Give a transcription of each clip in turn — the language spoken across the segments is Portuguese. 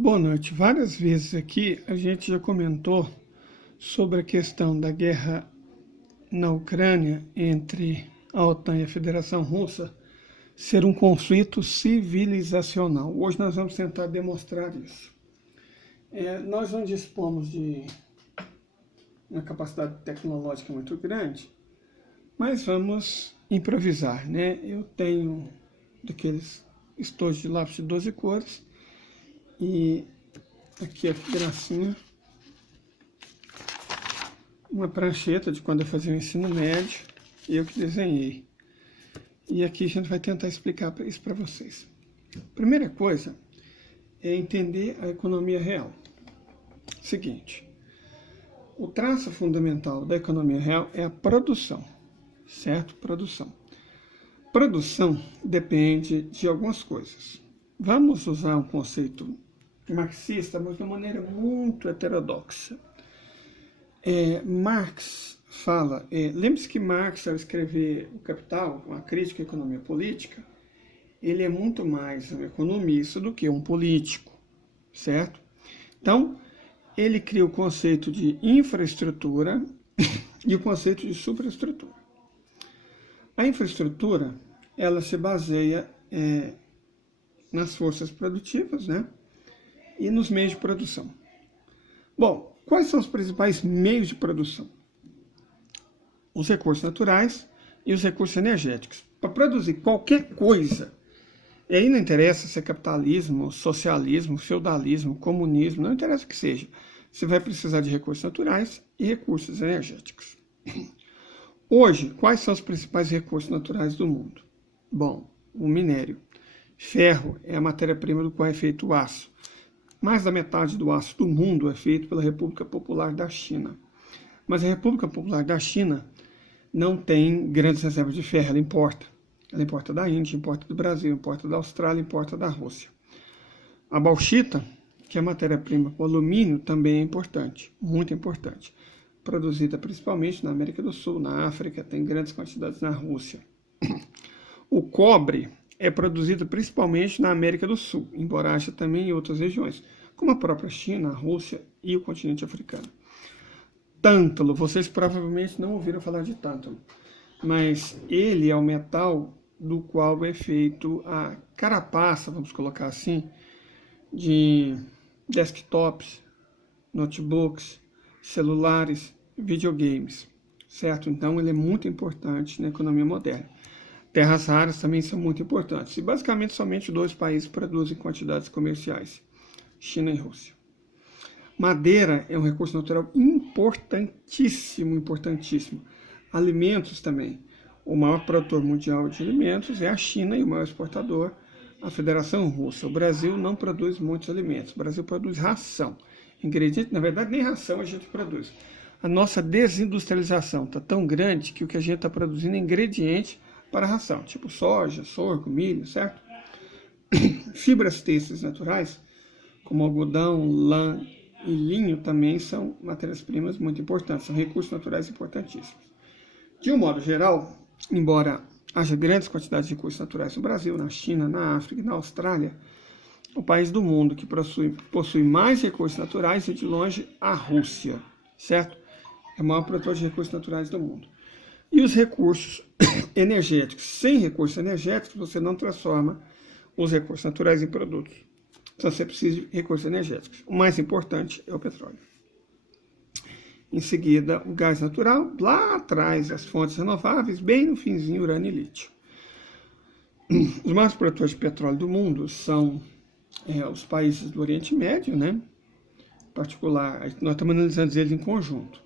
Boa noite. Várias vezes aqui a gente já comentou sobre a questão da guerra na Ucrânia entre a OTAN e a Federação Russa ser um conflito civilizacional. Hoje nós vamos tentar demonstrar isso. Nós não dispomos de uma capacidade tecnológica muito grande, mas vamos improvisar, né? Eu tenho daqueles estojos de lápis de 12 cores e aqui a gracinha, uma prancheta de quando eu fazia o ensino médio, eu que desenhei. E aqui a gente vai tentar explicar isso para vocês. Primeira coisa é entender a economia real. Seguinte, o traço fundamental da economia real é a produção, certo? Produção. Produção depende de algumas coisas. Vamos usar um conceito marxista, mas de uma maneira muito heterodoxa. Marx fala, lembre-se que Marx, ao escrever O Capital, uma crítica à economia política, ele é muito mais um economista do que um político, certo? Então, ele cria o conceito de infraestrutura e o conceito de superestrutura. A infraestrutura, ela se baseia nas forças produtivas, né? E nos meios de produção. Bom, quais são os principais meios de produção? Os recursos naturais e os recursos energéticos. Para produzir qualquer coisa, e aí não interessa se é capitalismo, socialismo, feudalismo, comunismo, não interessa o que seja, você vai precisar de recursos naturais e recursos energéticos. Hoje, quais são os principais recursos naturais do mundo? Bom, o minério. Ferro é a matéria-prima do qual é feito o aço. Mais da metade do aço do mundo é feito pela República Popular da China. Mas a República Popular da China não tem grandes reservas de ferro, ela importa. Ela importa da Índia, importa do Brasil, importa da Austrália, importa da Rússia. A bauxita, que é a matéria-prima para o alumínio, também é importante, muito importante. Produzida principalmente na América do Sul, na África, tem grandes quantidades na Rússia. O cobre é produzido principalmente na América do Sul, embora haja também em outras regiões, como a própria China, a Rússia e o continente africano. Tântalo, vocês provavelmente não ouviram falar de tântalo, mas ele é o metal do qual é feito a carapaça, vamos colocar assim, de desktops, notebooks, celulares, videogames, certo? Então ele é muito importante na economia moderna. Terras raras também são muito importantes. E basicamente somente dois países produzem quantidades comerciais, China e Rússia. Madeira é um recurso natural importantíssimo, importantíssimo. Alimentos também. O maior produtor mundial de alimentos é a China e o maior exportador, a Federação Russa. O Brasil não produz muitos alimentos. O Brasil produz ração. Ingrediente, na verdade, nem ração a gente produz. A nossa desindustrialização está tão grande que o que a gente está produzindo é ingrediente para a ração, tipo soja, sorgo, milho, certo? Fibras têxteis naturais, como algodão, lã e linho, também são matérias-primas muito importantes, são recursos naturais importantíssimos. De um modo geral, embora haja grandes quantidades de recursos naturais no Brasil, na China, na África e na Austrália, o país do mundo que possui mais recursos naturais é de longe a Rússia, certo? É o maior produtor de recursos naturais do mundo. E os recursos energéticos. Sem recursos energéticos, você não transforma os recursos naturais em produtos. Então, você precisa de recursos energéticos. O mais importante é o petróleo. Em seguida, o gás natural. Lá atrás, as fontes renováveis. Bem no finzinho, urânio e lítio. Os maiores produtores de petróleo do mundo são os países do Oriente Médio, né? Em particular, nós estamos analisando eles em conjunto.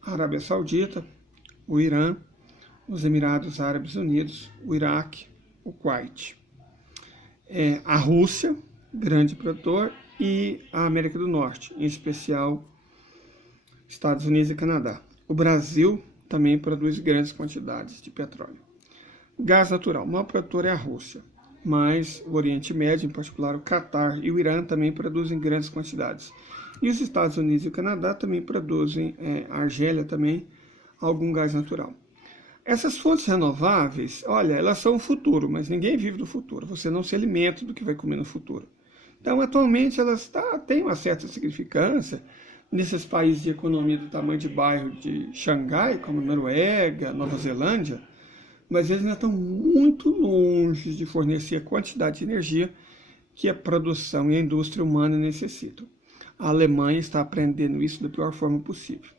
A Arábia Saudita, o Irã, os Emirados Árabes Unidos, o Iraque, o Kuwait. A Rússia, grande produtor, e a América do Norte, em especial Estados Unidos e Canadá. O Brasil também produz grandes quantidades de petróleo. Gás natural, o maior produtor é a Rússia, mas o Oriente Médio, em particular o Catar e o Irã, também produzem grandes quantidades. E os Estados Unidos e o Canadá também produzem, a Argélia também, algum gás natural. Essas fontes renováveis, olha, elas são o futuro, mas ninguém vive do futuro. Você não se alimenta do que vai comer no futuro. Então, atualmente, elas têm uma certa significância nesses países de economia do tamanho de bairro de Xangai, como Noruega, Nova Zelândia, mas eles ainda estão muito longe de fornecer a quantidade de energia que a produção e a indústria humana necessitam. A Alemanha está aprendendo isso da pior forma possível.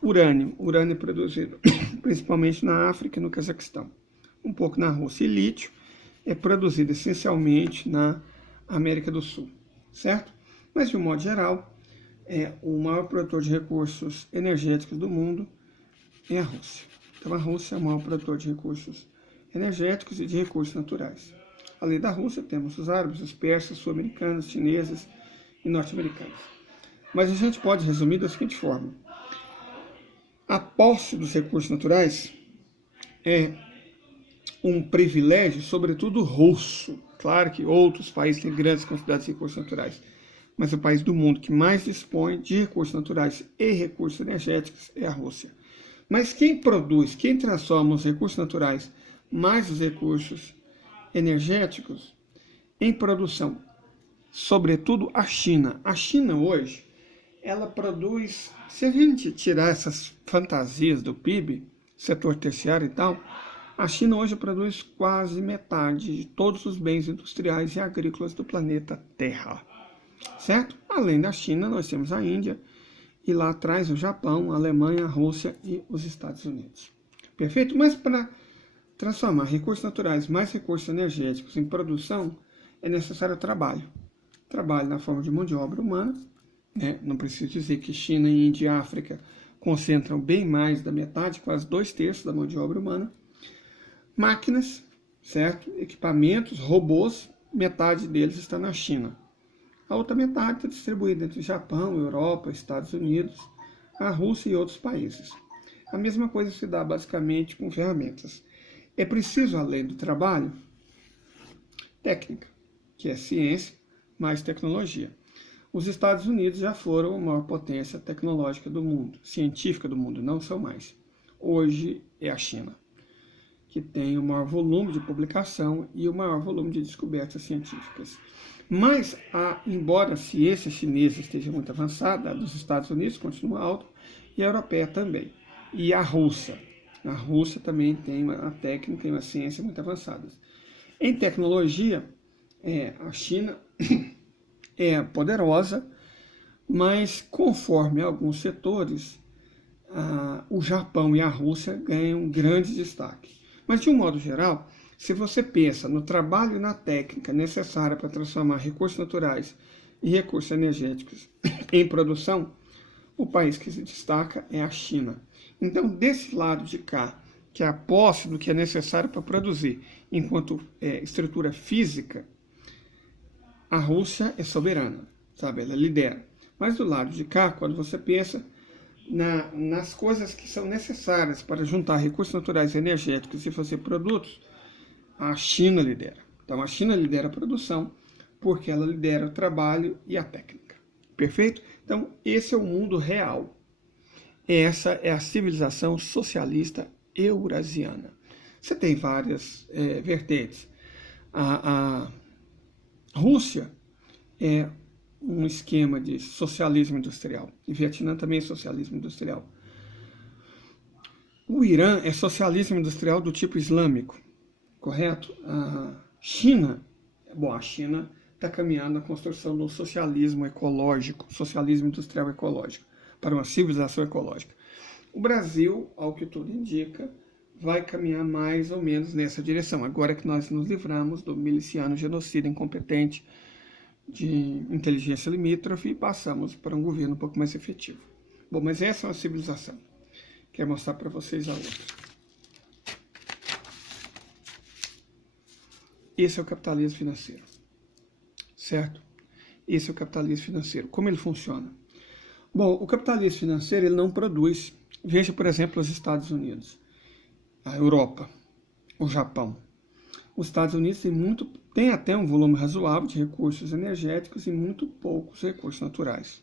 Urânio é produzido principalmente na África e no Cazaquistão, um pouco na Rússia. E lítio é produzido essencialmente na América do Sul, certo? Mas, de um modo geral, o maior produtor de recursos energéticos do mundo é a Rússia. Então, a Rússia é o maior produtor de recursos energéticos e de recursos naturais. Além da Rússia, temos os árabes, os persas, sul-americanos, chineses e norte-americanos. Mas a gente pode resumir da seguinte forma: a posse dos recursos naturais é um privilégio, sobretudo russo. Claro que outros países têm grandes quantidades de recursos naturais, mas o país do mundo que mais dispõe de recursos naturais e recursos energéticos é a Rússia. Mas quem produz, quem transforma os recursos naturais mais os recursos energéticos em produção? Sobretudo a China. A China hoje, ela produz, se a gente tirar essas fantasias do PIB, setor terciário e tal, a China hoje produz quase metade de todos os bens industriais e agrícolas do planeta Terra, certo? Além da China, nós temos a Índia e lá atrás o Japão, a Alemanha, a Rússia e os Estados Unidos. Perfeito? Mas para transformar recursos naturais mais recursos energéticos em produção, é necessário trabalho. Trabalho na forma de mão de obra humana, né? Não preciso dizer que China, Índia e África concentram bem mais da metade, quase 2/3 da mão de obra humana. Máquinas, certo? Equipamentos, robôs, metade deles está na China. A outra metade está distribuída entre Japão, Europa, Estados Unidos, a Rússia e outros países. A mesma coisa se dá basicamente com ferramentas. É preciso, além do trabalho, técnica, que é ciência mais tecnologia. Os Estados Unidos já foram a maior potência tecnológica do mundo, científica do mundo, não são mais. Hoje é a China, que tem o maior volume de publicação e o maior volume de descobertas científicas. Mas, embora a ciência chinesa esteja muito avançada, a dos Estados Unidos continua alta e a europeia também. E a Rússia. A Rússia também tem uma técnica e uma ciência muito avançadas. Em tecnologia, a China é poderosa, mas conforme alguns setores, o Japão e a Rússia ganham grande destaque. Mas, de um modo geral, se você pensa no trabalho e na técnica necessária para transformar recursos naturais e recursos energéticos em produção, o país que se destaca é a China. Então, desse lado de cá, que é a posse do que é necessário para produzir, enquanto estrutura física, a Rússia é soberana, sabe? Ela lidera. Mas do lado de cá, quando você pensa nas coisas que são necessárias para juntar recursos naturais e energéticos e fazer produtos, a China lidera. Então, a China lidera a produção porque ela lidera o trabalho e a técnica. Perfeito? Então, esse é o mundo real. Essa é a civilização socialista eurasiana. Você tem várias vertentes. A Rússia é um esquema de socialismo industrial. E Vietnã também é socialismo industrial. O Irã é socialismo industrial do tipo islâmico, correto? A China está caminhando na construção do socialismo ecológico, socialismo industrial ecológico, para uma civilização ecológica. O Brasil, ao que tudo indica, vai caminhar mais ou menos nessa direção, agora que nós nos livramos do miliciano genocida incompetente de inteligência limítrofe e passamos para um governo um pouco mais efetivo. Bom, mas essa é uma civilização. Quero mostrar para vocês a outra. Esse é o capitalismo financeiro, certo? Esse é o capitalismo financeiro. Como ele funciona? Bom, o capitalismo financeiro ele não produz. Veja, por exemplo, os Estados Unidos, a Europa, o Japão. Os Estados Unidos tem até um volume razoável de recursos energéticos e muito poucos recursos naturais.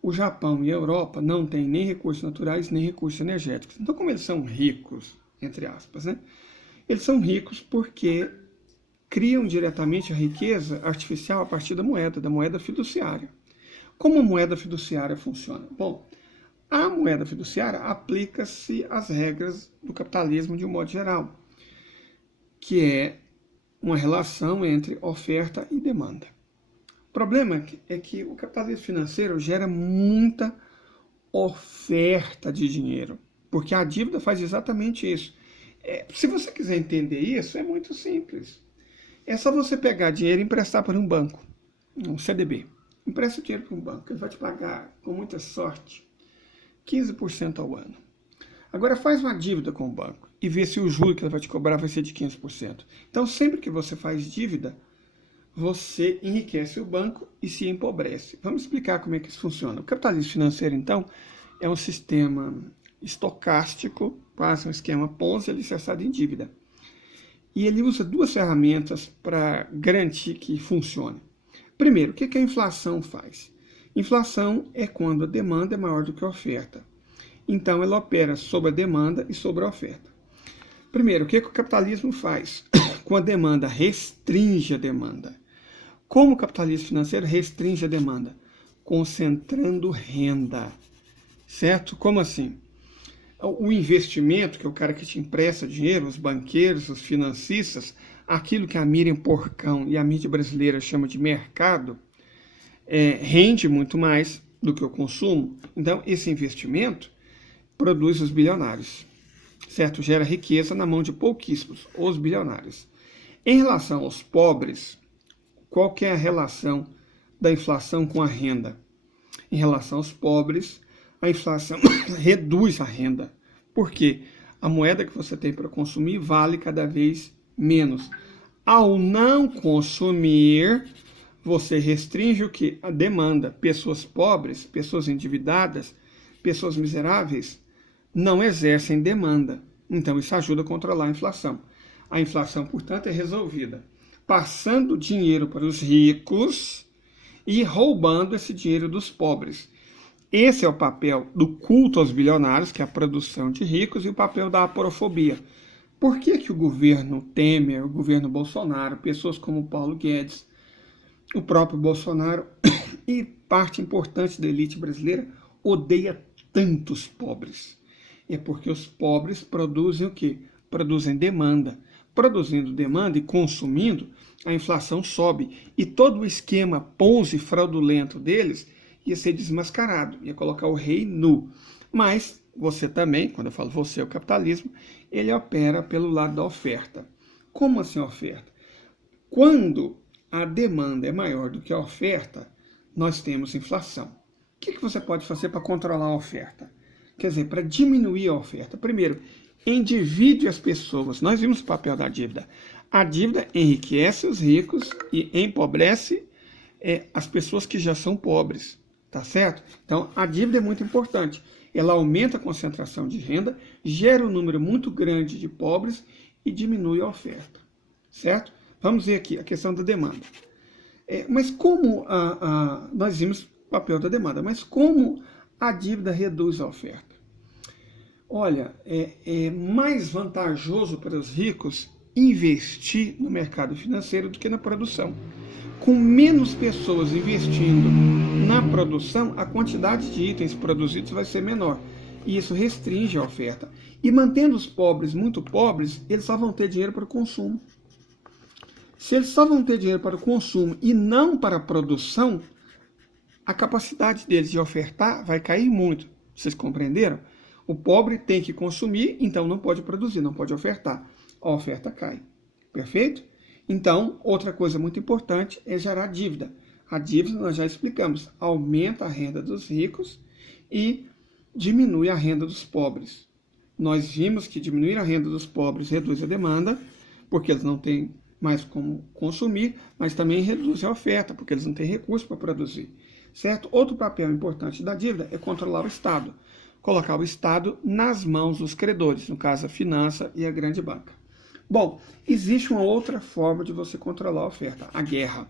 O Japão e a Europa não têm nem recursos naturais nem recursos energéticos. Então, como eles são ricos, entre aspas, né? Eles são ricos porque criam diretamente a riqueza artificial a partir da moeda fiduciária. Como a moeda fiduciária funciona? Bom, a moeda fiduciária aplica-se às regras do capitalismo de um modo geral, que é uma relação entre oferta e demanda. O problema é que o capitalismo financeiro gera muita oferta de dinheiro, porque a dívida faz exatamente isso. Se você quiser entender isso, é muito simples. É só você pegar dinheiro e emprestar para um banco, um CDB. Empresta dinheiro para um banco, ele vai te pagar, com muita sorte, 15% ao ano. Agora faz uma dívida com o banco e vê se o juro que ele vai te cobrar vai ser de 15%. Então, sempre que você faz dívida, você enriquece o banco e se empobrece. Vamos explicar como é que isso funciona. O capitalismo financeiro, então, é um sistema estocástico, quase um esquema Ponzi alicerçado em dívida. E ele usa duas ferramentas para garantir que funcione. Primeiro, o que a inflação faz? Inflação é quando a demanda é maior do que a oferta. Então, ela opera sobre a demanda e sobre a oferta. Primeiro, o que o capitalismo faz? Quando a demanda restringe a demanda. Como o capitalismo financeiro restringe a demanda? Concentrando renda. Certo? Como assim? O investimento, que é o cara que te empresta dinheiro, os banqueiros, os financistas, aquilo que a Miriam Porcão e a mídia brasileira chama de mercado, rende muito mais do que o consumo. Então, esse investimento produz os bilionários, certo? Gera riqueza na mão de pouquíssimos, os bilionários. Em relação aos pobres, qual que é a relação da inflação com a renda? Em relação aos pobres, a inflação reduz a renda. Por quê? A moeda que você tem para consumir vale cada vez menos. Ao não consumir, você restringe o quê? A demanda. Pessoas pobres, pessoas endividadas, pessoas miseráveis não exercem demanda. Então, isso ajuda a controlar a inflação. A inflação, portanto, é resolvida passando dinheiro para os ricos e roubando esse dinheiro dos pobres. Esse é o papel do culto aos bilionários, que é a produção de ricos, e o papel da aporofobia. Por que o governo Temer, o governo Bolsonaro, pessoas como Paulo Guedes, o próprio Bolsonaro e parte importante da elite brasileira odeia tantos pobres? É porque os pobres produzem o quê? Produzem demanda. Produzindo demanda e consumindo, a inflação sobe. E todo o esquema Ponzi fraudulento deles ia ser desmascarado, ia colocar o rei nu. Mas você também, quando eu falo você, o capitalismo, ele opera pelo lado da oferta. Como assim a oferta? Quando a demanda é maior do que a oferta, nós temos inflação. O que você pode fazer para controlar a oferta? Quer dizer, para diminuir a oferta. Primeiro, endivide as pessoas. Nós vimos o papel da dívida. A dívida enriquece os ricos e empobrece as pessoas que já são pobres. Tá certo? Então, a dívida é muito importante. Ela aumenta a concentração de renda, gera um número muito grande de pobres e diminui a oferta. Certo? Vamos ver aqui a questão da demanda. Mas como nós vimos o papel da demanda, mas como a dívida reduz a oferta? Olha, é mais vantajoso para os ricos investir no mercado financeiro do que na produção. Com menos pessoas investindo na produção, a quantidade de itens produzidos vai ser menor. E isso restringe a oferta. E mantendo os pobres muito pobres, eles só vão ter dinheiro para o consumo. Se eles só vão ter dinheiro para o consumo e não para a produção, a capacidade deles de ofertar vai cair muito. Vocês compreenderam? O pobre tem que consumir, então não pode produzir, não pode ofertar. A oferta cai. Perfeito? Então, outra coisa muito importante é gerar dívida. A dívida, nós já explicamos, aumenta a renda dos ricos e diminui a renda dos pobres. Nós vimos que diminuir a renda dos pobres reduz a demanda, porque eles não têm mais como consumir, mas também reduz a oferta, porque eles não têm recurso para produzir. Certo? Outro papel importante da dívida é controlar o Estado. Colocar o Estado nas mãos dos credores, no caso a finança e a grande banca. Bom, existe uma outra forma de você controlar a oferta, a guerra.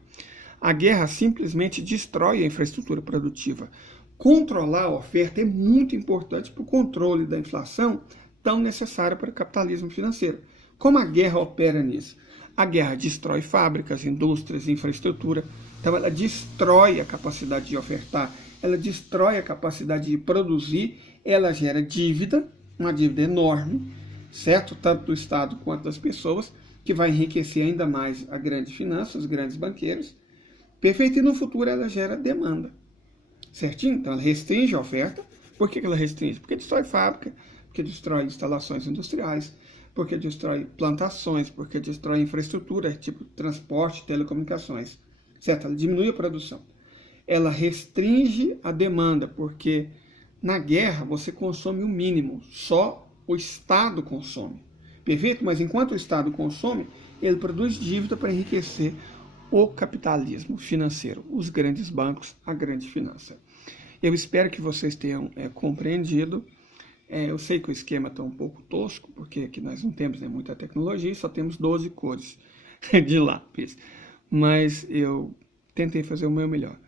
A guerra simplesmente destrói a infraestrutura produtiva. Controlar a oferta é muito importante para o controle da inflação, tão necessária para o capitalismo financeiro. Como a guerra opera nisso? A guerra destrói fábricas, indústrias, infraestrutura. Então ela destrói a capacidade de ofertar, ela destrói a capacidade de produzir, ela gera dívida, uma dívida enorme, certo? Tanto do Estado quanto das pessoas, que vai enriquecer ainda mais a grande finança, os grandes banqueiros. Perfeito? E no futuro ela gera demanda, certinho? Então ela restringe a oferta. Por que ela restringe? Porque destrói fábrica, porque destrói instalações industriais, porque destrói plantações, porque destrói infraestrutura, tipo transporte, telecomunicações, certo? Ela diminui a produção. Ela restringe a demanda, porque na guerra você consome o mínimo, só o Estado consome. Perfeito? Mas enquanto o Estado consome, ele produz dívida para enriquecer o capitalismo financeiro, os grandes bancos, a grande finança. Eu espero que vocês tenham compreendido. Eu sei que o esquema está um pouco tosco, porque aqui nós não temos muita tecnologia, só temos 12 cores de lápis. Mas eu tentei fazer o meu melhor.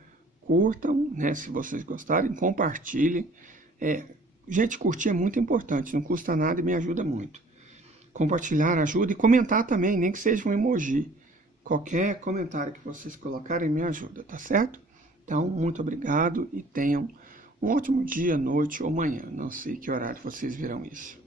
Curtam, né, se vocês gostarem, compartilhem. Gente, curtir é muito importante, não custa nada e me ajuda muito. Compartilhar ajuda e comentar também, nem que seja um emoji. Qualquer comentário que vocês colocarem me ajuda, tá certo? Então, muito obrigado e tenham um ótimo dia, noite ou manhã. Não sei que horário vocês verão isso.